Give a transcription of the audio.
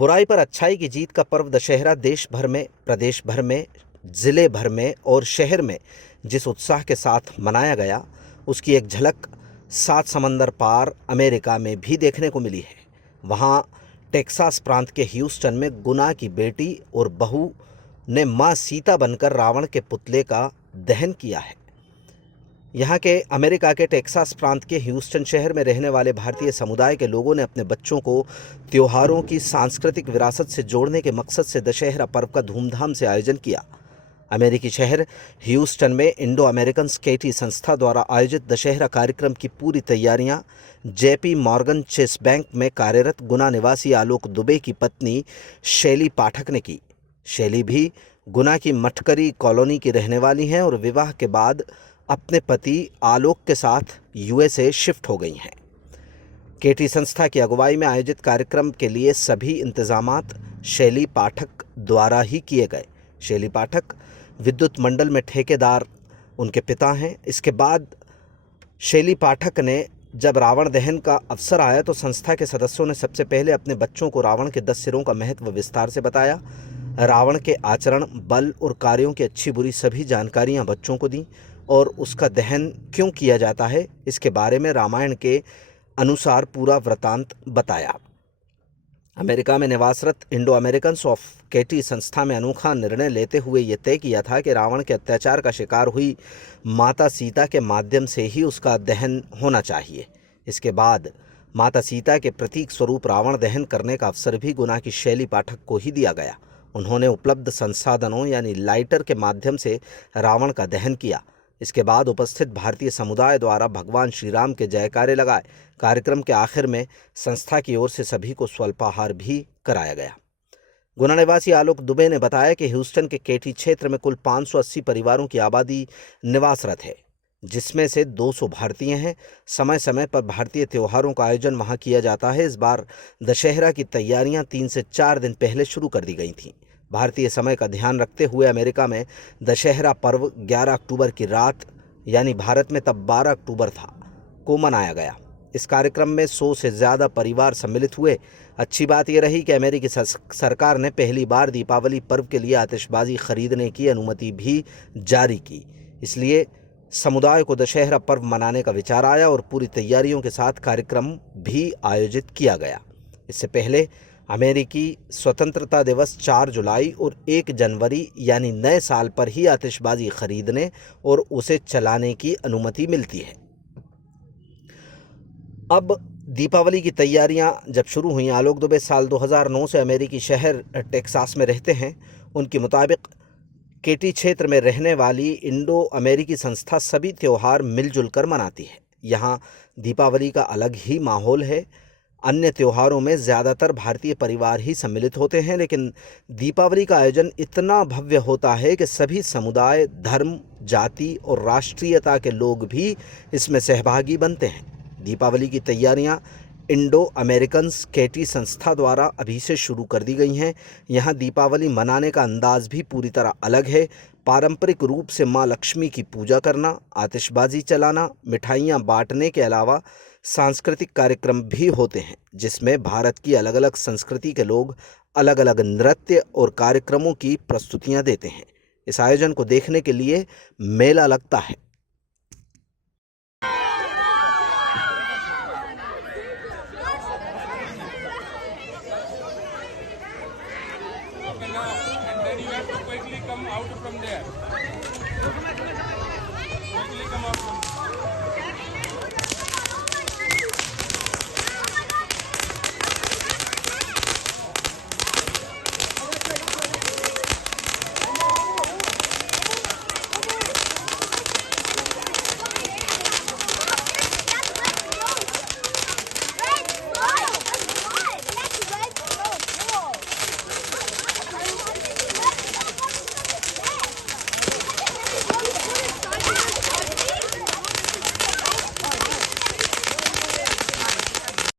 बुराई पर अच्छाई की जीत का पर्व दशहरा देश भर में, प्रदेश भर में, जिले भर में और शहर में जिस उत्साह के साथ मनाया गया, उसकी एक झलक 7 समंदर पार अमेरिका में भी देखने को मिली है। वहाँ टेक्सास प्रांत के ह्यूस्टन में गुना की बेटी और बहू ने मां सीता बनकर रावण के पुतले का दहन किया है। यहाँ के अमेरिका के टेक्सास प्रांत के ह्यूस्टन शहर में रहने वाले भारतीय समुदाय के लोगों ने अपने बच्चों को त्योहारों की सांस्कृतिक विरासत से जोड़ने के मकसद से दशहरा पर्व का धूमधाम से आयोजन किया। अमेरिकी शहर ह्यूस्टन में इंडो अमेरिकन स्केटी संस्था द्वारा आयोजित दशहरा कार्यक्रम की पूरी तैयारियां JP मॉर्गन चेस बैंक में कार्यरत गुना निवासी आलोक दुबे की पत्नी शैली पाठक ने की। शैली भी गुना की मटकरी कॉलोनी की रहने वाली हैं और विवाह के बाद अपने पति आलोक के साथ USA शिफ्ट हो गई हैं। केटी संस्था की अगुवाई में आयोजित कार्यक्रम के लिए सभी इंतजामात शैली पाठक द्वारा ही किए गए। शैली पाठक विद्युत मंडल में ठेकेदार उनके पिता हैं। इसके बाद शैली पाठक ने जब रावण दहन का अवसर आया तो संस्था के सदस्यों ने सबसे पहले अपने बच्चों को रावण के 10 सिरों का महत्व विस्तार से बताया। रावण के आचरण, बल और कार्यों की अच्छी बुरी सभी जानकारियां बच्चों को दी और उसका दहन क्यों किया जाता है, इसके बारे में रामायण के अनुसार पूरा वृतांत बताया। अमेरिका में निवासरत इंडो अमेरिकन्स ऑफ केटी संस्था में अनोखा निर्णय लेते हुए ये तय किया था कि रावण के अत्याचार का शिकार हुई माता सीता के माध्यम से ही उसका दहन होना चाहिए। इसके बाद माता सीता के प्रतीक स्वरूप रावण दहन करने का अवसर भी गुना की शैली पाठक को ही दिया गया। उन्होंने उपलब्ध संसाधनों यानी लाइटर के माध्यम से रावण का दहन किया। इसके बाद उपस्थित भारतीय समुदाय द्वारा भगवान श्री राम के जयकारे लगाए। कार्यक्रम के आखिर में संस्था की ओर से सभी को स्वल्पाहार भी कराया गया। गुना निवासी आलोक दुबे ने बताया कि ह्यूस्टन के केटी क्षेत्र में कुल 580 परिवारों की आबादी निवासरत है, जिसमें से 200 भारतीय हैं। समय समय पर भारतीय त्योहारों का आयोजन वहां किया जाता है। इस बार दशहरा की तैयारियां 3 से 4 दिन पहले शुरू कर दी गई थीं। भारतीय समय का ध्यान रखते हुए अमेरिका में दशहरा पर्व 11 अक्टूबर की रात, यानी भारत में तब 12 अक्टूबर था, को मनाया गया। इस कार्यक्रम में 100 से ज़्यादा परिवार सम्मिलित हुए। अच्छी बात यह रही कि अमेरिकी सरकार ने पहली बार दीपावली पर्व के लिए आतिशबाजी खरीदने की अनुमति भी जारी की। इसलिए समुदाय को दशहरा पर्व मनाने का विचार आया और पूरी तैयारियों के साथ कार्यक्रम भी आयोजित किया गया। इससे पहले अमेरिकी स्वतंत्रता दिवस 4 जुलाई और 1 जनवरी यानी नए साल पर ही आतिशबाजी खरीदने और उसे चलाने की अनुमति मिलती है। अब दीपावली की तैयारियां जब शुरू हुई, आलोक दुबे साल 2009 से अमेरिकी शहर टेक्सास में रहते हैं। उनके मुताबिक केटी क्षेत्र में रहने वाली इंडो अमेरिकी संस्था सभी त्यौहार मिलजुल कर मनाती है। यहाँ दीपावली का अलग ही माहौल है। अन्य त्योहारों में ज़्यादातर भारतीय परिवार ही सम्मिलित होते हैं, लेकिन दीपावली का आयोजन इतना भव्य होता है कि सभी समुदाय, धर्म, जाति और राष्ट्रीयता के लोग भी इसमें सहभागी बनते हैं। दीपावली की तैयारियां इंडो अमेरिकन स्केटी संस्था द्वारा अभी से शुरू कर दी गई हैं। यहाँ दीपावली मनाने का अंदाज भी पूरी तरह अलग है। पारंपरिक रूप से माँ लक्ष्मी की पूजा करना, आतिशबाजी चलाना, मिठाइयाँ बांटने के अलावा सांस्कृतिक कार्यक्रम भी होते हैं, जिसमें भारत की अलग अलग संस्कृति के लोग अलग अलग नृत्य और कार्यक्रमों की प्रस्तुतियाँ देते हैं। इस आयोजन को देखने के लिए मेला लगता है। And then you have to quickly come out from there. Quickly come out from there.